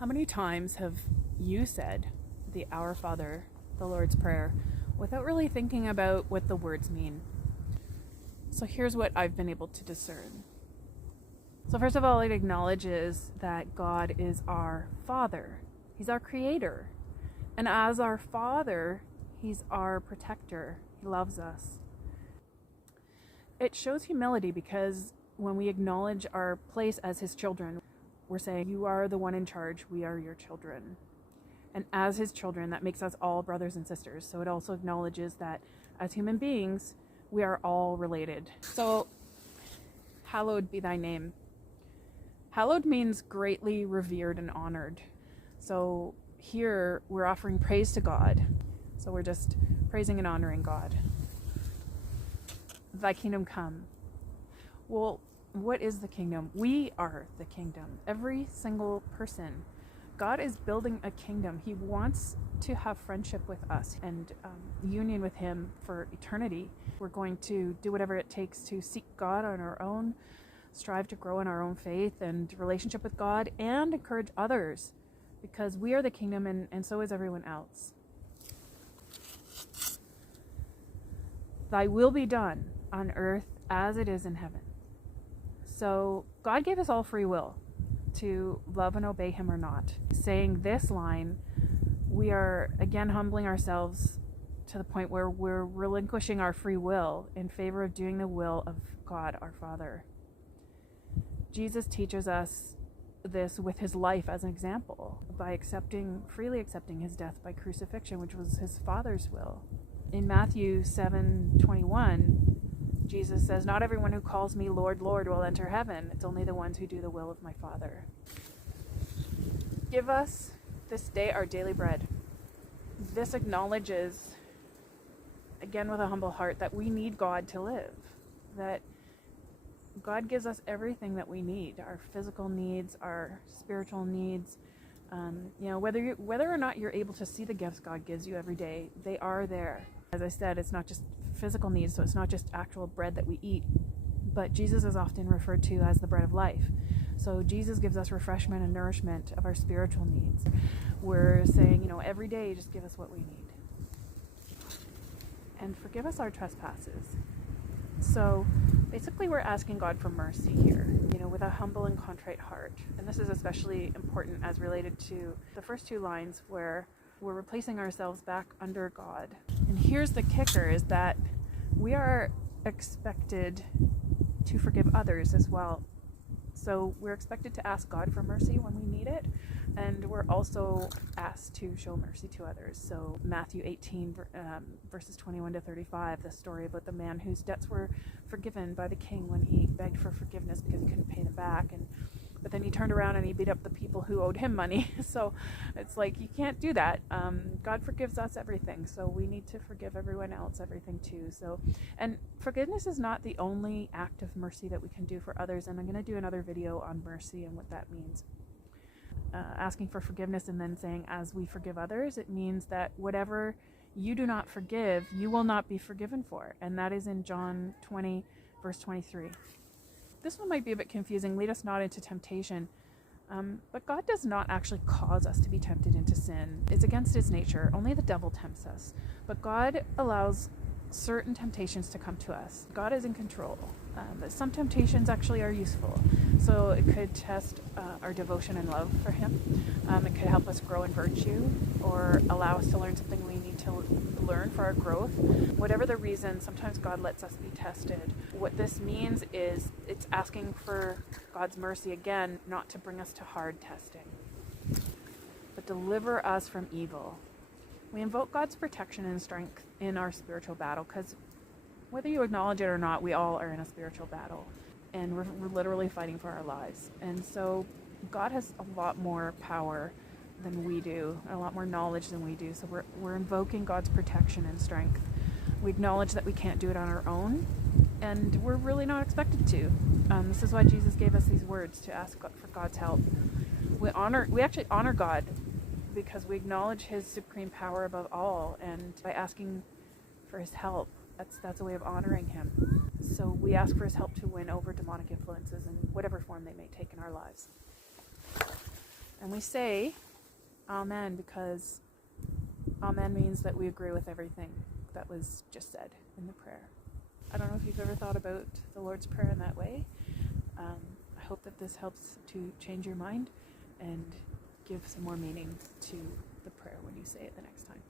How many times have you said the Our Father, the Lord's Prayer, without really thinking about what the words mean? So here's what I've been able to discern. So first of all, it acknowledges that God is our Father. He's our Creator. And as our Father, He's our protector. He loves us. It shows humility because when we acknowledge our place as His children, we're saying, you are the one in charge, we are your children. And as His children, that makes us all brothers and sisters. So it also acknowledges that as human beings, we are all related. So, hallowed be thy name. Hallowed means greatly revered and honored. So here we're offering praise to God. So we're just praising and honoring God. Thy kingdom come. Well, what is the kingdom? We are the kingdom. Every single person. God is building a kingdom. He wants to have friendship with us and union with Him for eternity. We're going to do whatever it takes to seek God on our own, strive to grow in our own faith and relationship with God, and encourage others, because we are the kingdom and so is everyone else. Thy will be done on earth as it is in heaven. So God gave us all free will to love and obey Him or not. Saying this line, we are again humbling ourselves to the point where we're relinquishing our free will in favor of doing the will of God our Father. Jesus teaches us this with His life as an example, by freely accepting His death by crucifixion, which was His Father's will. In Matthew 7:21, Jesus says, not everyone who calls me Lord, Lord will enter heaven. It's only the ones who do the will of my Father. Give us this day our daily bread. This acknowledges, again with a humble heart, that we need God to live. That God gives us everything that we need, our physical needs, our spiritual needs. Whether or not you're able to see the gifts God gives you every day, they are there. As I said, it's not just physical needs, so it's not just actual bread that we eat, but Jesus is often referred to as the bread of life. So Jesus gives us refreshment and nourishment of our spiritual needs. We're saying, every day just give us what we need. And forgive us our trespasses. So basically we're asking God for mercy here, with a humble and contrite heart. And this is especially important as related to the first two lines where we're replacing ourselves back under God. And here's the kicker, is that we are expected to forgive others as well. So we're expected to ask God for mercy when we need it, and we're also asked to show mercy to others. So Matthew 18, verses 21 to 35, the story about the man whose debts were forgiven by the king when he begged for forgiveness because he couldn't pay them back. But then he turned around and he beat up the people who owed him money. So it's like, you can't do that. God forgives us everything, so we need to forgive everyone else everything too. And forgiveness is not the only act of mercy that we can do for others, and I'm going to do another video on mercy and what that means. Asking for forgiveness and then saying, as we forgive others, it means that whatever you do not forgive, you will not be forgiven for. And that is in John 20, verse 23. This one might be a bit confusing. Lead us not into temptation. But God does not actually cause us to be tempted into sin. It's against His nature. Only the devil tempts us. But God allows certain temptations to come to us. God is in control. But some temptations actually are useful. So it could test our devotion and love for Him. It could help us grow in virtue, or allow us to learn something we need to learn for our growth. Whatever the reason, sometimes God lets us be tested. What this means is it's asking for God's mercy again, not to bring us to hard testing, but deliver us from evil. We invoke God's protection and strength in our spiritual battle, because whether you acknowledge it or not, we all are in a spiritual battle, and we're literally fighting for our lives. And so God has a lot more power than we do, and a lot more knowledge than we do. So we're invoking God's protection and strength. We acknowledge that we can't do it on our own, and we're really not expected to. This is why Jesus gave us these words, to ask God for God's help. We actually honor God because we acknowledge His supreme power above all, and by asking for His help, that's a way of honoring Him. So we ask for His help to win over demonic influences in whatever form they may take in our lives. And we say Amen because Amen means that we agree with everything that was just said in the prayer. I don't know if you've ever thought about the Lord's Prayer in that way. I hope that this helps to change your mind and give some more meaning to the prayer when you say it the next time.